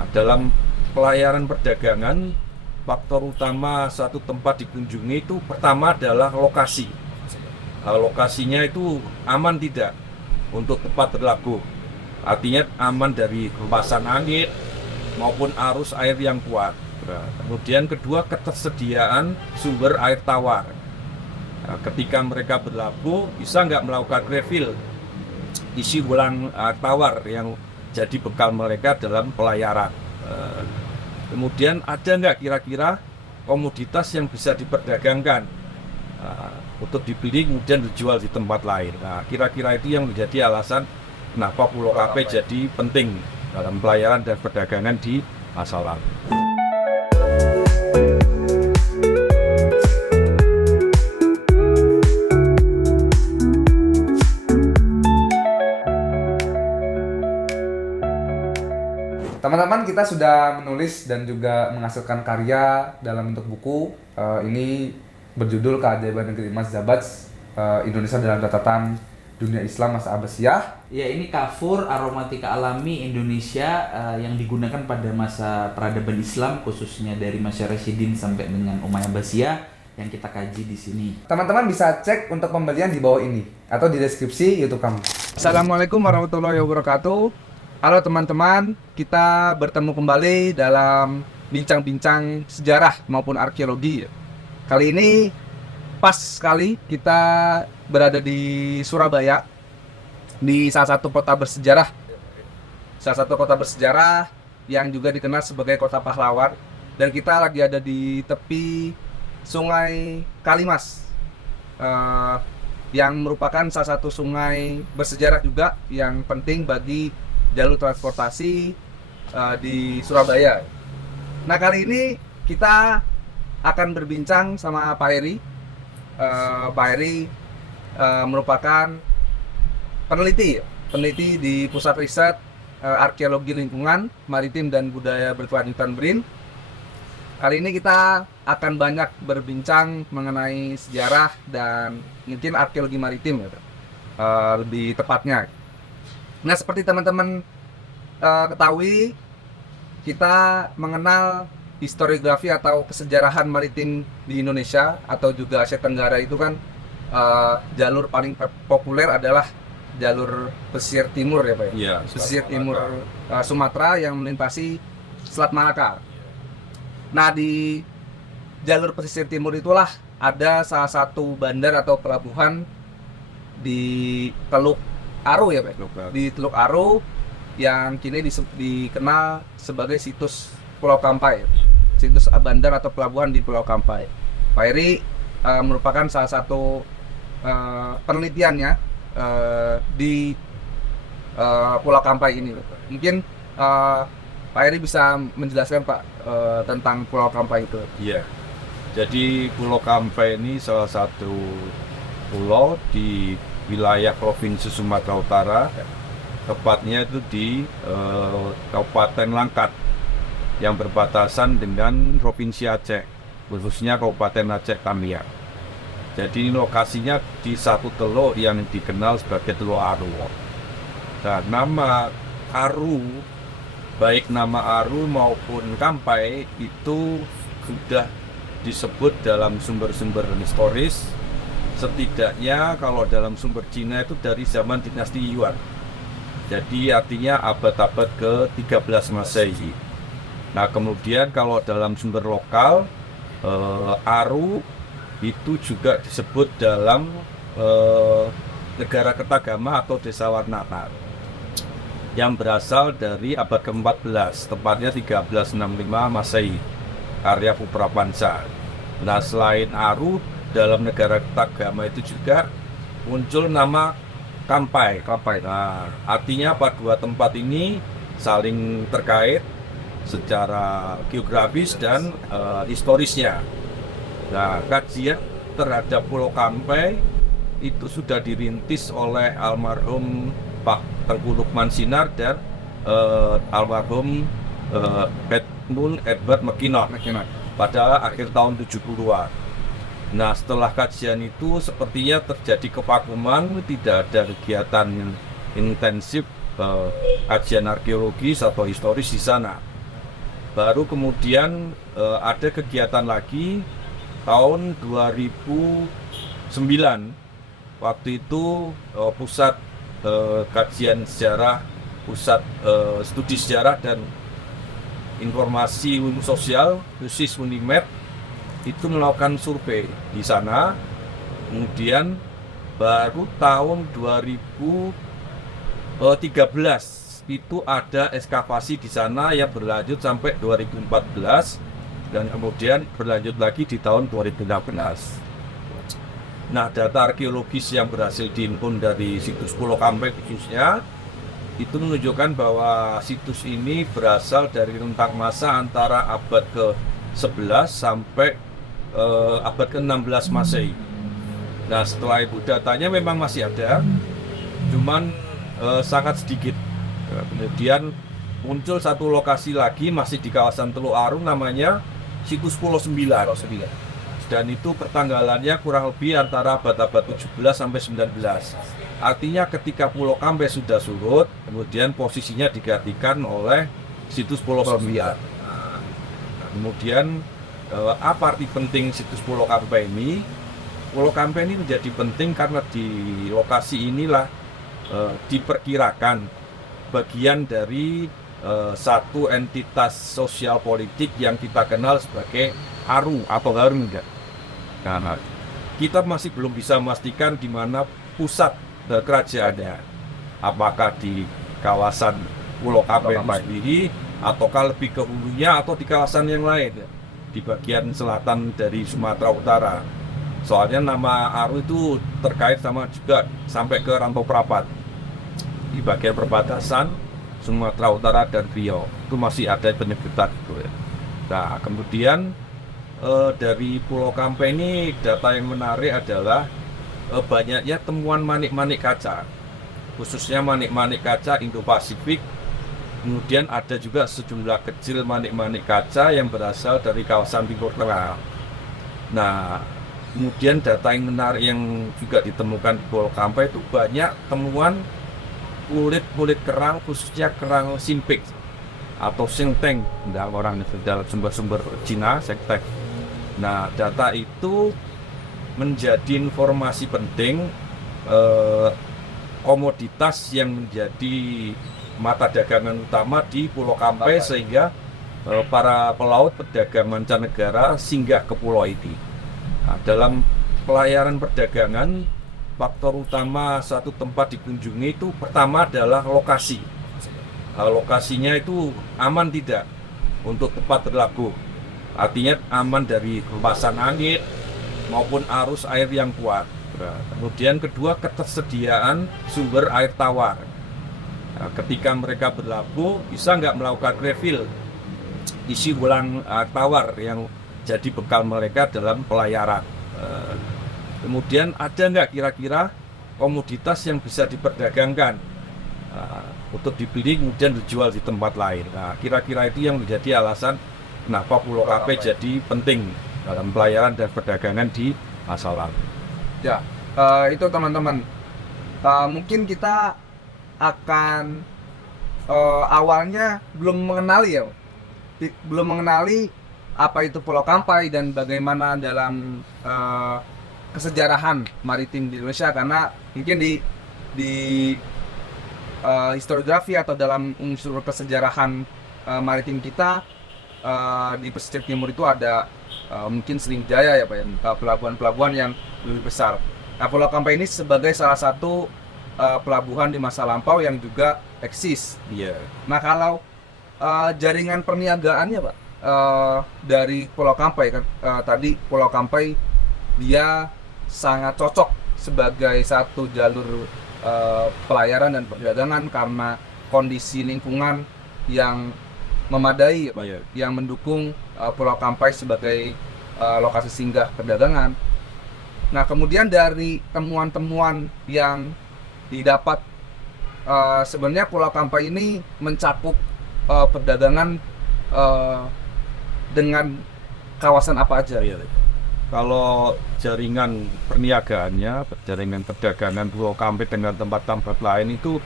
Nah, dalam pelayaran perdagangan, faktor utama satu tempat dikunjungi itu pertama adalah lokasi. Lokasinya itu aman tidak untuk tempat berlabuh. Artinya aman dari hempasan angin maupun arus air yang kuat. Nah, kemudian kedua, ketersediaan sumber air tawar. Nah, ketika mereka berlabuh, bisa nggak melakukan refill, isi ulang air tawar yang jadi bekal mereka dalam pelayaran. Kemudian ada nggak kira-kira komoditas yang bisa diperdagangkan untuk dibeli kemudian dijual di tempat lain. Nah, kira-kira itu yang menjadi alasan kenapa Pulau Kape jadi penting dalam pelayaran dan perdagangan di masa lalu. Teman-teman, kita sudah menulis dan juga menghasilkan karya dalam bentuk buku. Ini berjudul Keajaiban Negeri Emas Jabats, Indonesia dalam Catatan Dunia Islam Masa Abbasiyah. Ya, ini kafur aromatika alami Indonesia yang digunakan pada masa peradaban Islam, khususnya dari Masya Rashidin sampai dengan Umayyah Abbasiyah yang kita kaji di sini. Teman-teman bisa cek untuk pembelian di bawah ini atau di deskripsi YouTube kami. Assalamualaikum warahmatullahi wabarakatuh. Halo teman-teman, kita bertemu kembali dalam bincang-bincang sejarah maupun arkeologi. Kali ini pas sekali kita berada di Surabaya, di salah satu kota bersejarah yang juga dikenal sebagai kota pahlawan, dan kita lagi ada di tepi Sungai Kalimas, yang merupakan salah satu sungai bersejarah juga yang penting bagi jalur transportasi di Surabaya. Nah, kali ini kita akan berbincang sama Pak Heri. Pak Heri merupakan peneliti di Pusat Riset Arkeologi Lingkungan, Maritim dan Budaya Berkelanjutan BRIN. Kali ini kita akan banyak berbincang mengenai sejarah dan mungkin arkeologi maritim, lebih tepatnya. Nah, seperti teman-teman ketahui, kita mengenal historiografi atau kesejarahan maritim di Indonesia atau juga Asia Tenggara itu kan jalur paling populer adalah jalur pesisir timur, ya Pak ya? Iya, pesisir timur Sumatera yang melintasi Selat Malaka. Nah, di jalur pesisir timur itulah ada salah satu bandar atau pelabuhan di Teluk Aru, ya Pak? Di Teluk Aru yang kini dikenal sebagai situs Pulau Kampai, situs bandar atau pelabuhan di Pulau Kampai. Pak Heri merupakan salah satu penelitiannya di Pulau Kampai ini. Mungkin Pak Heri bisa menjelaskan, Pak, tentang Pulau Kampai itu. Iya, jadi Pulau Kampai ini salah satu pulau di wilayah Provinsi Sumatera Utara, tepatnya itu di Kabupaten Langkat yang berbatasan dengan Provinsi Aceh, khususnya Kabupaten Aceh Tamiang. Jadi lokasinya di satu teluk yang dikenal sebagai Teluk Aru. Nah, nama Aru, baik nama Aru maupun Kampai itu sudah disebut dalam sumber-sumber historis. Setidaknya kalau dalam sumber Cina itu dari zaman dinasti Yuan. Jadi artinya abad-abad ke-13 Masehi. Nah, kemudian kalau dalam sumber lokal, Aru itu juga disebut dalam negara Kertagama atau Desa Warnata yang berasal dari abad ke-14, tepatnya 1365 Masehi, karya Puprapansa. Nah, selain Aru, dalam negara Kertagama itu juga muncul nama Kampai. Nah, artinya apa? Dua tempat ini saling terkait secara geografis dan historisnya. Nah, kajian terhadap Pulau Kampai itu sudah dirintis oleh almarhum Pak Tengku Lukman Sinar dan almarhum Edward McKinnon pada akhir tahun 70-an. Nah, setelah kajian itu sepertinya terjadi kevakuman, tidak ada kegiatan intensif kajian arkeologis atau historis di sana. Baru kemudian ada kegiatan lagi tahun 2009. Waktu itu pusat kajian sejarah, pusat studi sejarah dan informasi ilmu sosial, khusus Unimed, itu melakukan survei di sana. Kemudian baru tahun 2013 itu ada ekskavasi di sana yang berlanjut sampai 2014 dan kemudian berlanjut lagi di tahun 2016. Nah, data arkeologis yang berhasil dihimpun dari situs Pulau Kampai khususnya itu menunjukkan bahwa situs ini berasal dari rentang masa antara abad ke-11 sampai abad ke-16 Masehi. Nah, setelah itu datanya memang masih ada, cuman sangat sedikit. Kemudian muncul satu lokasi lagi masih di kawasan Teluk Aru, namanya situs Pulau 9. Dan itu pertanggalannya kurang lebih antara abad-abad 17 sampai 19. Artinya ketika Pulau Kampai sudah surut, kemudian posisinya digantikan oleh situs Pulau 9. Kemudian apa arti penting situs Pulau Kampai ini? Pulau Kampai ini menjadi penting karena di lokasi inilah diperkirakan bagian dari satu entitas sosial politik yang kita kenal sebagai Aru atau Harun enggak. Nah, kita masih belum bisa memastikan di mana pusat kerajaannya. Apakah di kawasan Pulau Kampai sendiri, ataukah lebih ke hulunya, atau di kawasan yang lain, di bagian selatan dari Sumatera Utara. Soalnya nama Aru itu terkait sama juga sampai ke Rantau Prapat. Di bagian perbatasan Sumatera Utara dan Riau itu masih ada penyebutan gitu ya. Nah, kemudian dari Pulau Kampai ini data yang menarik adalah banyaknya temuan manik-manik kaca, khususnya manik-manik kaca Indo-Pasifik. Kemudian ada juga sejumlah kecil manik-manik kaca yang berasal dari kawasan Timur Tengah. Nah, kemudian data yang menarik yang juga ditemukan di Pulau Kampai itu banyak temuan kulit kerang, khususnya kerang simpik atau singteng, orang dalam sumber-sumber Cina, singteng. Nah, data itu menjadi informasi penting, komoditas yang menjadi mata dagangan utama di Pulau Kampai, sehingga para pelaut pedagang mancanegara singgah ke pulau ini. Nah, dalam pelayaran perdagangan, faktor utama suatu tempat dikunjungi itu pertama adalah lokasi. Lokasinya itu aman tidak untuk tempat berlabuh. Artinya aman dari hempasan angin maupun arus air yang kuat. Kemudian kedua, ketersediaan sumber air tawar. Nah, ketika mereka berlabuh, bisa nggak melakukan refill, isi ulang air tawar yang jadi bekal mereka dalam pelayaran. Kemudian ada nggak kira-kira komoditas yang bisa diperdagangkan untuk dibeli kemudian dijual di tempat lain. Nah, kira-kira itu yang menjadi alasan kenapa Pulau Kampai jadi penting dalam pelayaran dan perdagangan di masa lalu. Ya, itu teman-teman. Mungkin kita akan awalnya belum mengenali apa itu Pulau Kampai dan bagaimana dalam kesejarahan maritim di Indonesia, karena mungkin di historiografi atau dalam unsur kesejarahan maritim kita di pesisir timur itu ada mungkin Sriwijaya ya Pak ya, pelabuhan-pelabuhan yang lebih besar. Nah, Pulau Kampai ini sebagai salah satu pelabuhan di masa lampau yang juga eksis. Iya. Nah, kalau jaringan perniagaannya Pak, dari Pulau Kampai kan tadi Pulau Kampai dia sangat cocok sebagai satu jalur pelayaran dan perdagangan karena kondisi lingkungan yang memadai, yang mendukung Pulau Kampai sebagai lokasi singgah perdagangan. Nah, kemudian dari temuan-temuan yang didapat, sebenarnya Pulau Kampai ini mencakup perdagangan dengan kawasan apa aja? Kalau jaringan perniagaannya, jaringan perdagangan Pulau Kampai dengan tempat-tempat lain itu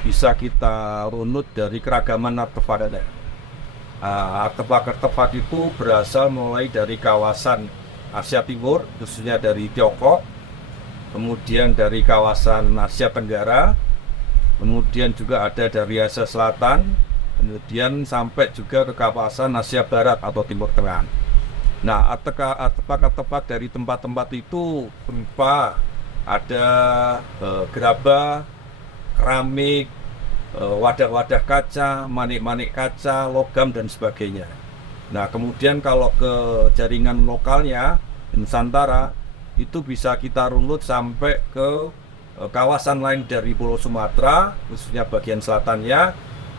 bisa kita runut dari keragaman artefak. Artefak-artefak itu berasal mulai dari kawasan Asia Timur, khususnya dari Tiongkok, kemudian dari kawasan Asia Tenggara, kemudian juga ada dari Asia Selatan, kemudian sampai juga ke kawasan Asia Barat atau Timur Tengah. Nah, artefak-artefak dari tempat-tempat itu berupa ada gerabah, keramik, wadah-wadah kaca, manik-manik kaca, logam dan sebagainya. Nah, kemudian kalau ke jaringan lokalnya Nusantara itu bisa kita runut sampai ke kawasan lain dari Pulau Sumatera, khususnya bagian selatannya,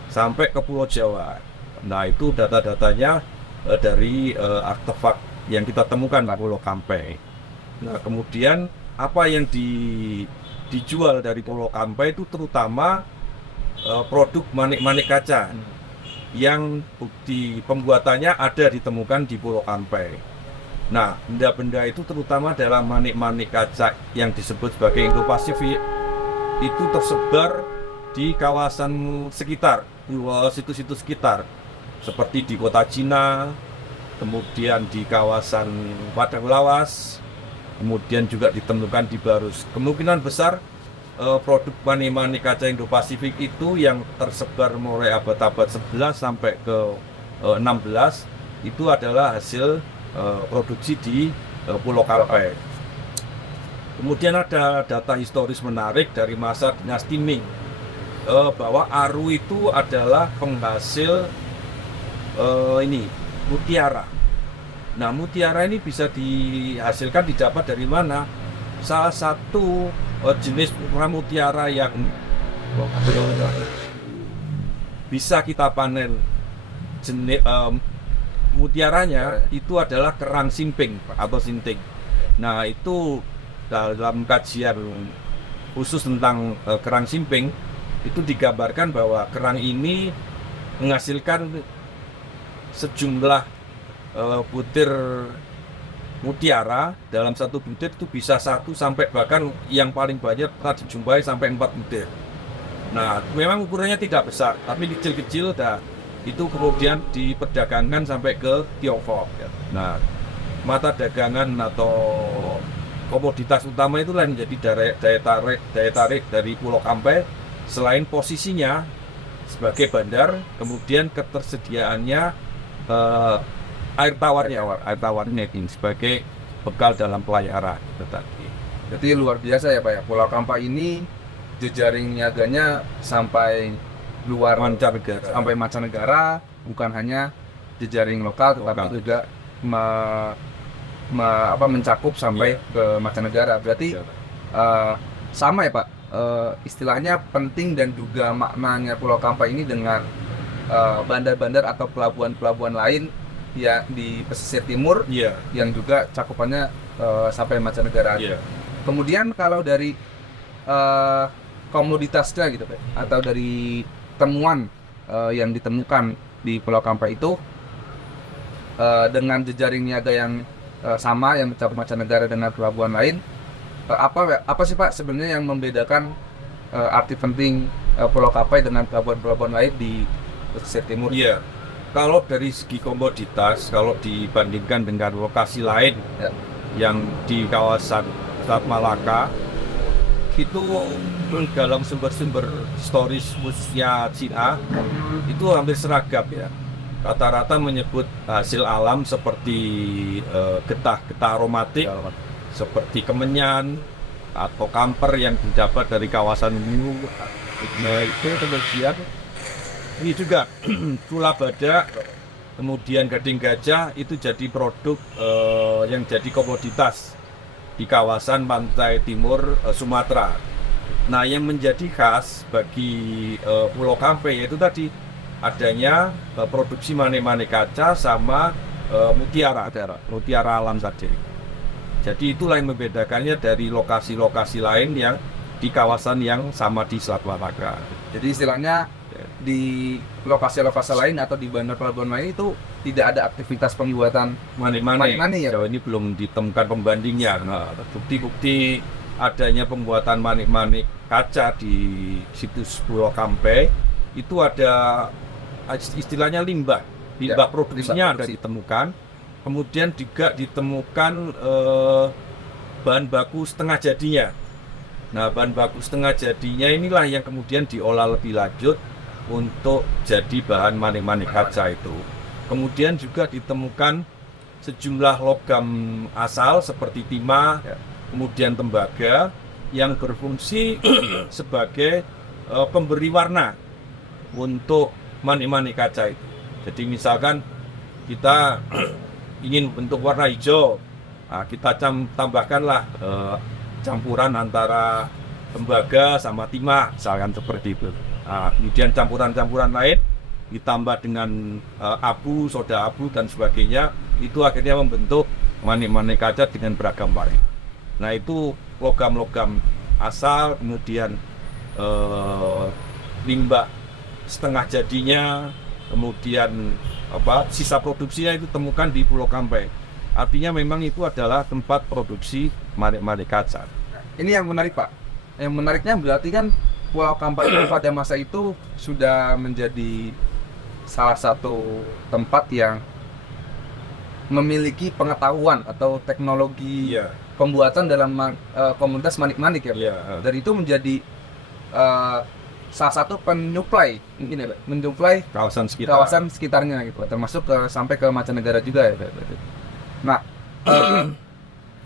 sampai ke Pulau Jawa. Nah, itu data-datanya dari artefak yang kita temukan di Pulau Kampai. Nah, kemudian apa yang dijual dari Pulau Kampai itu terutama produk manik-manik kaca yang bukti pembuatannya ada ditemukan di Pulau Kampai. Nah, benda-benda itu terutama adalah manik-manik kaca yang disebut sebagai Indo-Pasifik itu tersebar di kawasan sekitar, situs-situs sekitar seperti di kota Cina, kemudian di kawasan Padang Lawas, kemudian juga ditemukan di Barus. Kemungkinan besar produk manik-manik kaca Indo-Pasifik itu yang tersebar mulai abad-abad 11 sampai ke 16 itu adalah hasil produksi di Pulau Kampai. Kemudian ada data historis menarik dari masa dinasti Ming bahwa Aru itu adalah penghasil mutiara. Nah, mutiara ini bisa dihasilkan didapat dari mana? Salah satu jenis mutiara yang bisa kita panen jenis mutiaranya itu adalah kerang simping atau sinting. Nah, itu dalam kajian khusus tentang kerang simping itu digambarkan bahwa kerang ini menghasilkan sejumlah butir mutiara. Dalam satu butir itu bisa 1 sampai bahkan yang paling banyak pernah dijumpai sampai 4 butir. Nah, memang ukurannya tidak besar, tapi kecil-kecil. Itu kemudian diperdagangkan sampai ke Tiongkok. Nah, mata dagangan atau komoditas utama itulah yang menjadi daya tarik dari Pulau Kampai. Selain posisinya sebagai bandar, kemudian ketersediaannya air tawarnya ini sebagai bekal dalam pelayaran itu tadi. Jadi luar biasa ya Pak ya, Pulau Kampai ini jejaring niaganya sampai luar mancanegara. Sampai mancanegara, bukan hanya jejaring lokal tetapi juga mencakup sampai ke mancanegara. Berarti sama ya Pak, istilahnya penting dan juga maknanya Pulau Kampai ini dengan bandar-bandar atau pelabuhan-pelabuhan lain ya di pesisir timur yang juga cakupannya sampai mancanegara. Kemudian kalau dari komoditasnya gitu Pak, atau dari temuan yang ditemukan di Pulau Kampai itu dengan jejaring niaga yang sama yang mencakup mancanegara dengan pelabuhan lain, apa sih Pak sebenarnya yang membedakan arti penting Pulau Kampai dengan pelabuhan-pelabuhan lain di pesisir timur? Iya. Kalau dari segi komoditas, kalau dibandingkan dengan lokasi lain yang di kawasan Selat Malaka, itu dalam sumber-sumber historis khususnya Cina itu hampir seragam ya. Rata-rata menyebut hasil alam seperti getah aromatik, seperti kemenyan atau kamper yang didapat dari kawasan ini. Nah, itu kemudian ini juga tula badak, kemudian gading gajah itu jadi produk yang jadi komoditas di kawasan pantai timur Sumatera. Nah, yang menjadi khas bagi Pulau Kampai yaitu tadi adanya produksi manik-manik kaca sama mutiara alam tadi. Jadi itulah yang membedakannya dari lokasi-lokasi lain yang di kawasan yang sama di Selat Malaka. Jadi istilahnya di lokasi-lokasi lain atau di bandar pelabuhan lain itu tidak ada aktivitas pembuatan manik-manik ya? Jauh ini belum ditemukan pembandingnya. Nah, bukti-bukti adanya pembuatan manik-manik kaca di situs Pulau Kampai itu ada istilahnya limbah limbah produksinya limbah ada produksi. ditemukan. Kemudian juga ditemukan bahan baku setengah jadinya. Nah, bahan baku setengah jadinya inilah yang kemudian diolah lebih lanjut untuk jadi bahan manik-manik kaca itu. Kemudian juga ditemukan sejumlah logam asal seperti timah, kemudian tembaga yang berfungsi sebagai pemberi warna untuk manik-manik kaca itu. Jadi misalkan kita ingin bentuk warna hijau, nah, kita tambahkanlah campuran antara tembaga sama timah, misalkan seperti itu. Nah, kemudian campuran-campuran lain ditambah dengan abu, soda abu dan sebagainya, itu akhirnya membentuk manik-manik kaca dengan beragam warna. Nah, itu logam-logam asal, kemudian limbah setengah jadinya, kemudian sisa produksinya itu temukan di Pulau Kampai. Artinya memang itu adalah tempat produksi manik-manik kaca. Ini yang menarik, Pak. Yang menariknya berarti kan Pulau Kampai itu pada masa itu sudah menjadi salah satu tempat yang memiliki pengetahuan atau teknologi Iya. pembuatan dalam komunitas manik-manik ya, Pak. Iya. Dan itu menjadi salah satu penyuplai, mungkin ya, Pak, menyuplai Kawasan sekitar. kawasan sekitarnya gitu, termasuk sampai ke mancanegara juga ya, Pak. Nah,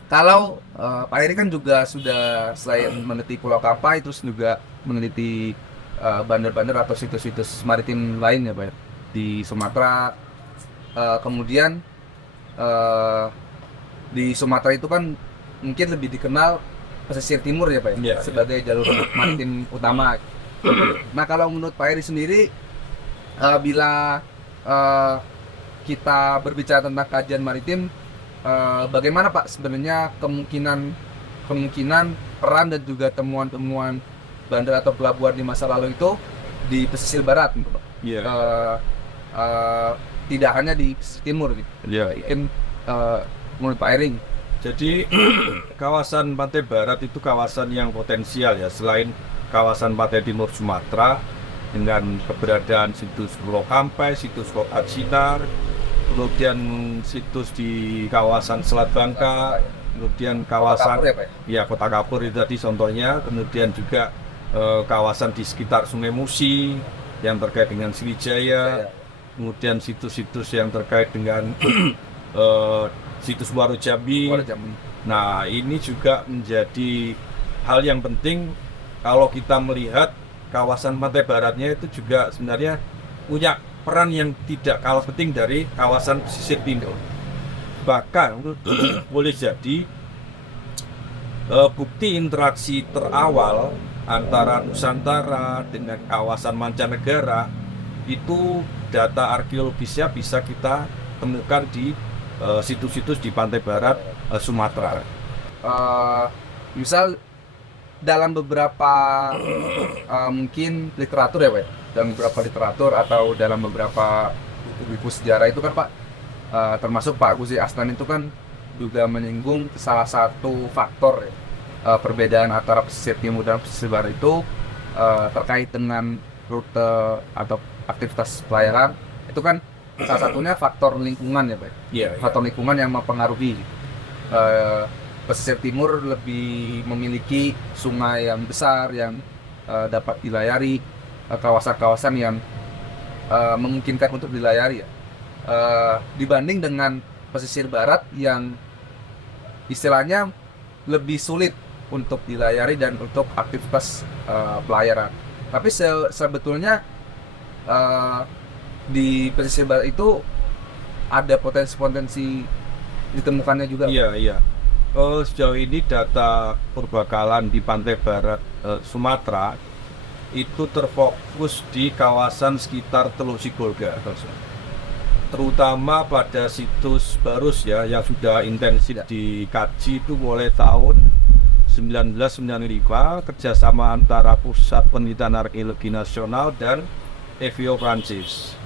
kalau Pak Heri kan juga sudah selain meneliti Pulau Kampai, terus juga meneliti bandar-bandar atau situs-situs maritim lain ya, Pak, di Sumatera. Kemudian di Sumatera itu kan mungkin lebih dikenal pesisir timur ya, Pak, Iya, sebagai jalur maritim utama. Nah, kalau menurut Pak Heri sendiri, bila kita berbicara tentang kajian maritim, bagaimana Pak sebenarnya kemungkinan peran dan juga temuan-temuan bandar atau pelabuhan di masa lalu itu di pesisir barat, gitu, Pak? Iya. Tidak hanya di pesisir timur, gitu. Iya. Mungkin menurut Pak Heri. Jadi kawasan pantai barat itu kawasan yang potensial ya, selain kawasan pantai timur Sumatera dengan keberadaan situs Pulau Kampai, situs Kota Sinar, kemudian situs di kawasan Selat Bangka, kemudian kawasan Kapur ya, Pak? ya Kota Kapur itu tadi contohnya, kemudian juga kawasan di sekitar Sungai Musi yang terkait dengan Sriwijaya, kemudian situs-situs yang terkait dengan situs Muaro Jambi. Nah, ini juga menjadi hal yang penting kalau kita melihat kawasan pantai baratnya itu juga sebenarnya punya peran yang tidak kalah penting dari kawasan pesisir timur. Bahkan boleh jadi bukti interaksi terawal antara Nusantara dengan kawasan mancanegara itu data arkeologisnya bisa kita temukan di situs-situs di pantai barat Sumatera. Misal dalam beberapa mungkin literatur ya, Pak, dalam beberapa literatur atau dalam beberapa buku-buku sejarah itu kan, Pak, termasuk Pak Gusti Asnan itu kan juga menyinggung salah satu faktor ya, perbedaan antara pesisir timur dan pesisir barat itu terkait dengan rute atau aktivitas pelayaran. Itu kan salah satunya faktor lingkungan ya, Pak. Iya. Faktor lingkungan yang mempengaruhi. Pesisir timur lebih memiliki sungai yang besar yang dapat dilayari, kawasan-kawasan yang memungkinkan untuk dilayari ya. Dibanding dengan pesisir barat yang istilahnya lebih sulit untuk dilayari dan untuk aktivitas pelayaran. Tapi sebetulnya di pesisir barat itu ada potensi-potensi ditemukannya juga. Iya. Sejauh ini data perbakalan di pantai barat Sumatera itu terfokus di kawasan sekitar Teluk Sigolga, terutama pada situs Barus ya, yang sudah intensif dikaji itu mulai tahun 1995 kerjasama antara Pusat Penelitian Arkeologi Nasional dan EVO Prancis.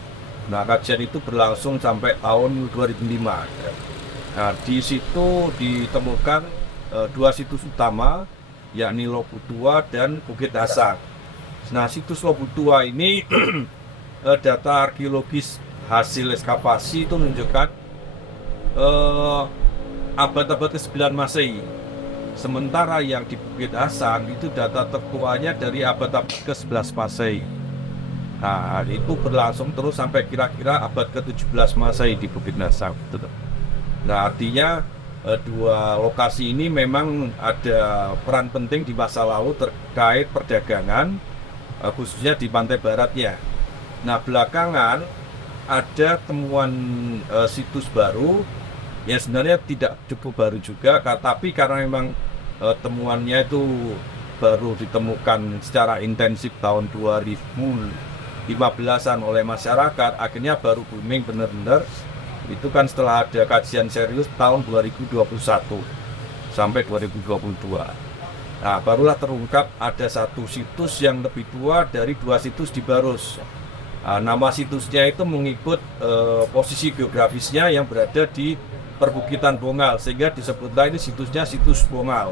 Nah, kajian itu berlangsung sampai tahun 2005. Nah, di situ ditemukan dua situs utama, yakni Lobu Tua dan Bukit Hasan. Nah, situs Lobu Tua ini data arkeologis hasil ekskavasi itu menunjukkan abad-abad ke-9 Masehi. Sementara yang di Bukit Hasan itu data tertuanya dari abad-abad ke-11 Masehi. Nah, itu berlangsung terus sampai kira-kira abad ke-17 Masehi di Bukit Hasan. Nah, artinya dua lokasi ini memang ada peran penting di masa lalu terkait perdagangan, khususnya di pantai baratnya. Nah, belakangan ada temuan situs baru yang sebenarnya tidak cukup baru juga, tapi karena memang temuannya itu baru ditemukan secara intensif tahun 2015-an oleh masyarakat, akhirnya baru booming benar-benar. Itu kan setelah ada kajian serius tahun 2021 sampai 2022. Nah, barulah terungkap ada satu situs yang lebih tua dari dua situs di Barus. Nama situsnya itu mengikut posisi geografisnya yang berada di perbukitan Bongal, sehingga disebutlah ini situsnya situs Bongal.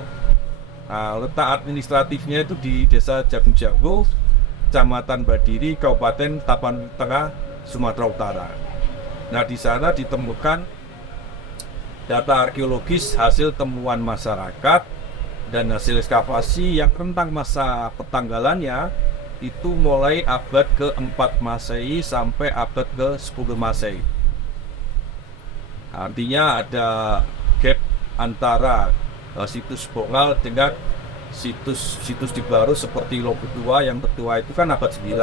Nah, letak administratifnya itu di Desa Jagung-Jagung, Kecamatan Badiri, Kabupaten Tapan Tengah, Sumatera Utara. Nah, di sana ditemukan data arkeologis hasil temuan masyarakat dan hasil ekskavasi yang rentang masa petanggalannya itu mulai abad ke-4 Masehi sampai abad ke-10 Masehi. Artinya ada gap antara situs Bongal dengan situs di Barus seperti Lobutua. Yang tertua itu kan abad 9.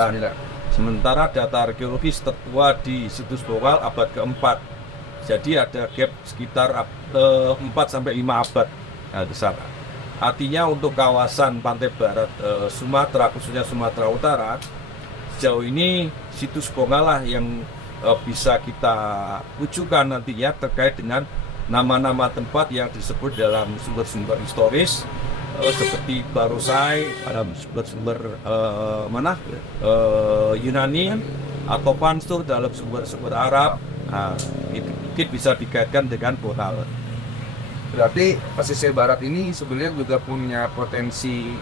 Sementara data arkeologis tertua di situs Bongal abad ke-4. Jadi ada gap sekitar 4 sampai 5 abad di sana. Artinya untuk kawasan pantai barat Sumatera, khususnya Sumatera Utara, sejauh ini situs Bongal lah yang bisa kita ujukan nantinya terkait dengan nama-nama tempat yang disebut dalam sumber-sumber historis seperti Barusai, ada sumber-sumber Yunani atau Pansur dalam sumber-sumber Arab. Nah, itu mungkin bisa dikaitkan dengan Bongal. Berarti pesisir barat ini sebenarnya juga punya potensi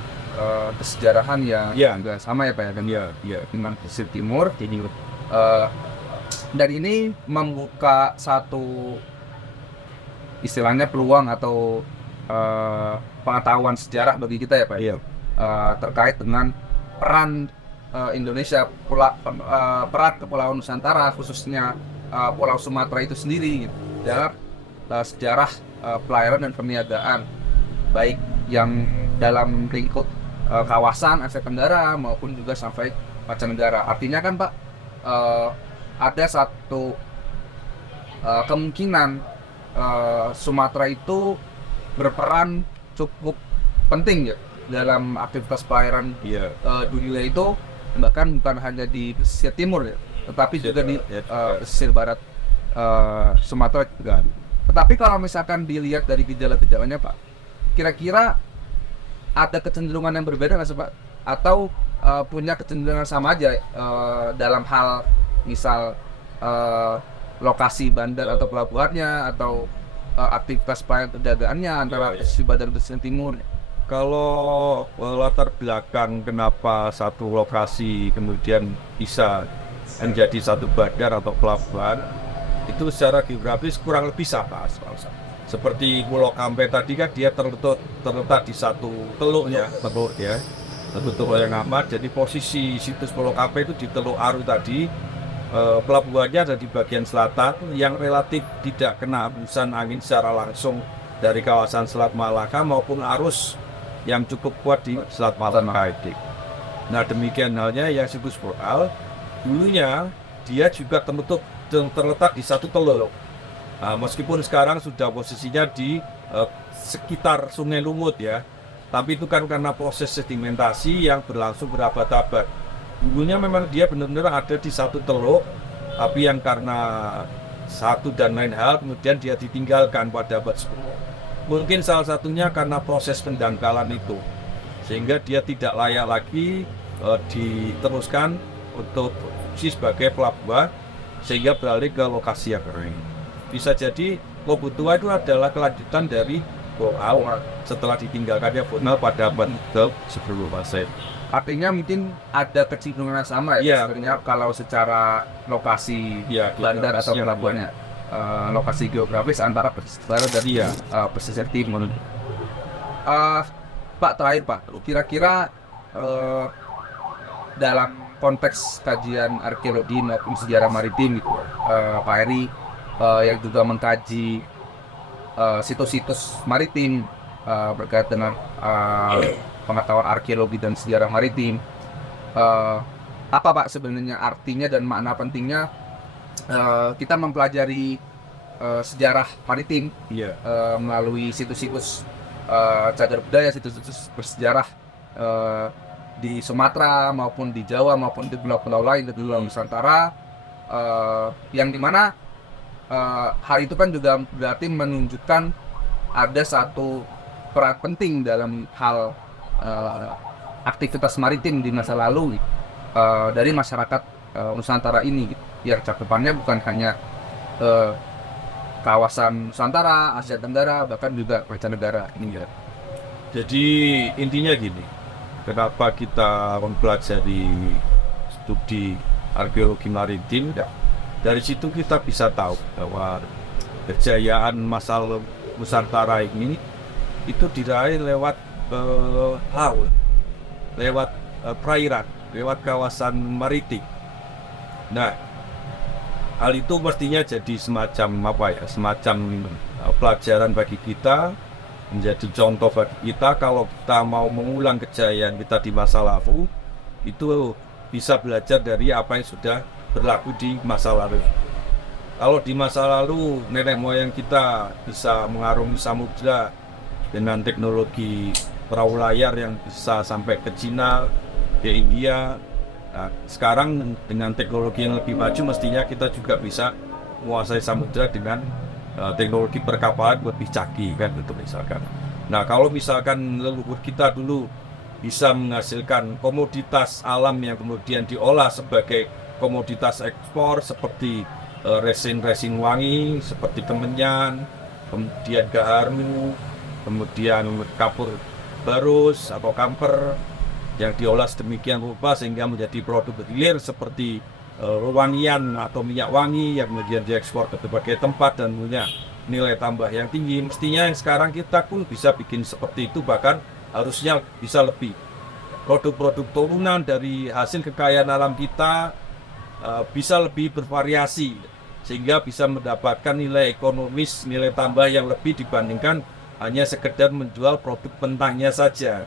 kesejarahan yang juga sama ya Pak ya, kan? Iya. Dengan pesisir timur. Dan ini membuka satu istilahnya peluang atau pengetahuan sejarah bagi kita ya Pak. Iya. Terkait dengan peran Indonesia, peran Kepulauan Nusantara, khususnya Pulau Sumatera itu sendiri gitu, dalam sejarah pelayaran dan perniagaan, baik yang dalam lingkup kawasan Asia Tenggara maupun juga sampai mancanegara. Artinya kan Pak, ada satu kemungkinan Sumatera itu berperan cukup penting ya dalam aktivitas pelayaran dunia itu, bahkan bukan hanya di pesisir timur ya, tetapi juga di pesisir barat Sumatera juga. Tetapi kalau misalkan dilihat dari gejala-gejalanya Pak, kira-kira ada kecenderungan yang berbeda nggak sih Pak? Atau punya kecenderungan sama aja dalam hal misal lokasi bandar atau pelabuhannya atau aktivitas pelayaran perdagangannya antara pesisir barat dan pesisir timur? Kalau latar belakang kenapa satu lokasi kemudian bisa menjadi satu bandar atau pelabuhan, itu secara geografis kurang lebih sama. Seperti Pulau Kampe tadi kan dia terletak di satu teluk ya, satu teluk yang amat. Jadi posisi situs Pulau Kampe itu di Teluk Aru tadi, pelabuhannya ada di bagian selatan yang relatif tidak kena hembusan angin secara langsung dari kawasan Selat Malaka maupun arus yang cukup kuat di Selat Malaka. Nah, demikian halnya yang situs Bongal, dulunya dia juga terletak di satu teluk. Nah, meskipun sekarang sudah posisinya di sekitar Sungai Lumut ya, tapi itu kan karena proses sedimentasi yang berlangsung berabad-abad. Dulunya memang dia benar-benar ada di satu teluk, tapi yang karena satu dan lain hal kemudian dia ditinggalkan pada abad 10. Mungkin salah satunya karena proses pendangkalan itu, sehingga dia tidak layak lagi diteruskan untuk fungsi sebagai pelabuhan, sehingga beralih ke lokasi yang kering. Bisa jadi Lobutua itu adalah kelanjutan dari Bongal setelah ditinggalkannya Bongal pada abad ke-10 Masehi. Artinya mungkin ada kecenderungan yang sama ya, Iya. sebenarnya kalau secara lokasi Iya, bandar atau geografisnya, pelabuhannya, lokasi geografis antara pesisir barat dan Iya. pesisir timur. Pak, terakhir Pak, kira-kira dalam konteks kajian arkeologi maupun sejarah maritim, gitu, Pak Heri yang juga mengkaji situs-situs maritim berkait dengan pengetahuan arkeologi dan sejarah maritim, apa Pak sebenarnya artinya dan makna pentingnya kita mempelajari sejarah maritim Iya. melalui situs-situs cagar budaya, situs-situs bersejarah di Sumatera maupun di Jawa maupun di pulau-pulau lain di Pulau Nusantara, yang dimana hal itu kan juga berarti menunjukkan ada satu peran penting dalam hal aktivitas maritim di masa lalu dari masyarakat Nusantara ini, yang cakupannya bukan hanya kawasan Nusantara, Asia Tenggara, bahkan juga mancanegara ini ya. Jadi intinya gini, kenapa kita mempelajari studi arkeologi maritim? Dari situ kita bisa tahu bahwa kejayaan masa Nusantara ini itu diraih lewat laut, lewat perairan, lewat kawasan maritim. Nah, hal itu mestinya jadi semacam semacam pelajaran bagi kita, menjadi contoh bagi kita kalau kita mau mengulang kejayaan kita di masa lalu, itu bisa belajar dari apa yang sudah berlaku di masa lalu. Kalau di masa lalu nenek moyang kita bisa mengarungi samudra dengan teknologi perahu layar yang bisa sampai ke Cina, ke India. Nah, sekarang dengan teknologi yang lebih maju mestinya kita juga bisa menguasai samudra dengan teknologi perkapalan lebih canggih kan, untuk misalkan. Nah, kalau misalkan leluhur kita dulu bisa menghasilkan komoditas alam yang kemudian diolah sebagai komoditas ekspor seperti resin wangi, seperti kemenyan, kemudian gaharu, kemudian kapur barus atau kamper yang diolah sedemikian rupa sehingga menjadi produk hilir seperti wangian atau minyak wangi yang kemudian diekspor ke berbagai tempat dan punya nilai tambah yang tinggi. Mestinya yang sekarang kita pun bisa bikin seperti itu, bahkan harusnya bisa lebih. Produk-produk turunan dari hasil kekayaan alam kita bisa lebih bervariasi sehingga bisa mendapatkan nilai ekonomis, nilai tambah yang lebih dibandingkan hanya sekedar menjual produk mentahnya saja.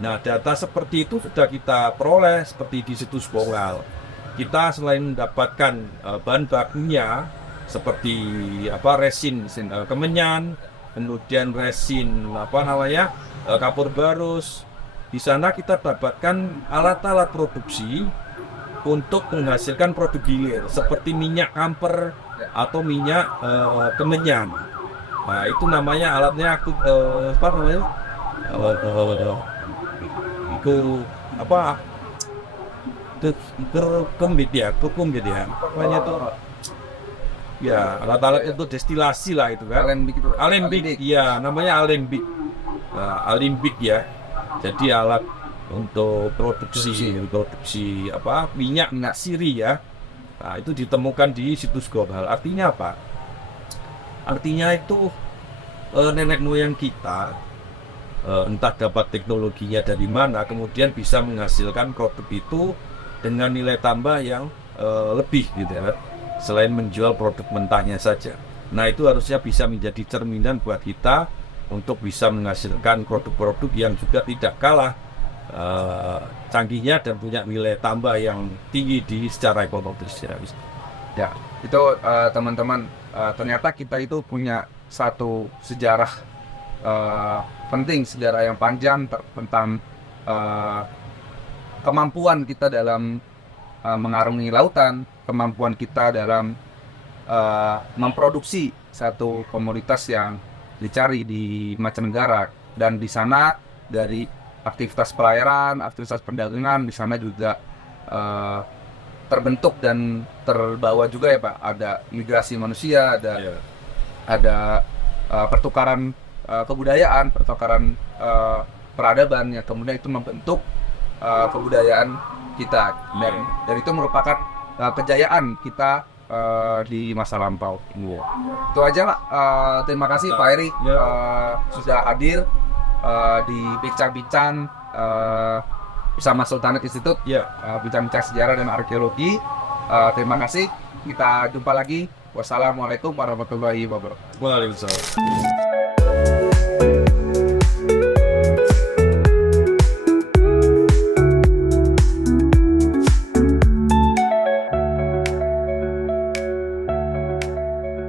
Nah, data seperti itu sudah kita peroleh seperti di situs Boral. Kita selain mendapatkan bahan bakunya seperti resin kemenyan, kemudian resin kapur barus. Di sana kita dapatkan alat-alat produksi untuk menghasilkan produk hilir seperti minyak kamper atau minyak kemenyan. Nah, itu namanya alatnya kumbit ya. Namanya itu ya alat-alat itu destilasi lah itu kan. Alembik, iya namanya alembik. Alembik ya. Jadi alat untuk produksi minyak siri ya. Nah, itu ditemukan di situs Boral. Artinya apa? Artinya itu nenek moyang kita entah dapat teknologinya dari mana, kemudian bisa menghasilkan produk itu dengan nilai tambah yang lebih gitu ya, selain menjual produk mentahnya saja. Nah, itu harusnya bisa menjadi cerminan buat kita untuk bisa menghasilkan produk-produk yang juga tidak kalah canggihnya dan punya nilai tambah yang tinggi secara ekonomis ya. Itu teman-teman, ternyata kita itu punya satu sejarah penting, sejarah yang panjang tentang kemampuan kita dalam mengarungi lautan, kemampuan kita dalam memproduksi satu komoditas yang dicari di mancanegara, dan di sana dari aktivitas pelayaran, aktivitas perdagangan di sana juga terbentuk dan terbawa juga ya Pak. Ada migrasi manusia, ada pertukaran kebudayaan, pertukaran peradaban yang kemudian itu membentuk kebudayaan kita, dan itu merupakan kejayaan kita di masa lampau. Itu aja Pak. Terima kasih Pak Eri sudah hadir di bincang-bincang bersama Sultanate Institute, bincang-bincang sejarah dan arkeologi. Terima kasih. Kita jumpa lagi. Wassalamualaikum warahmatullahi wabarakatuh. Waalaikumsalam.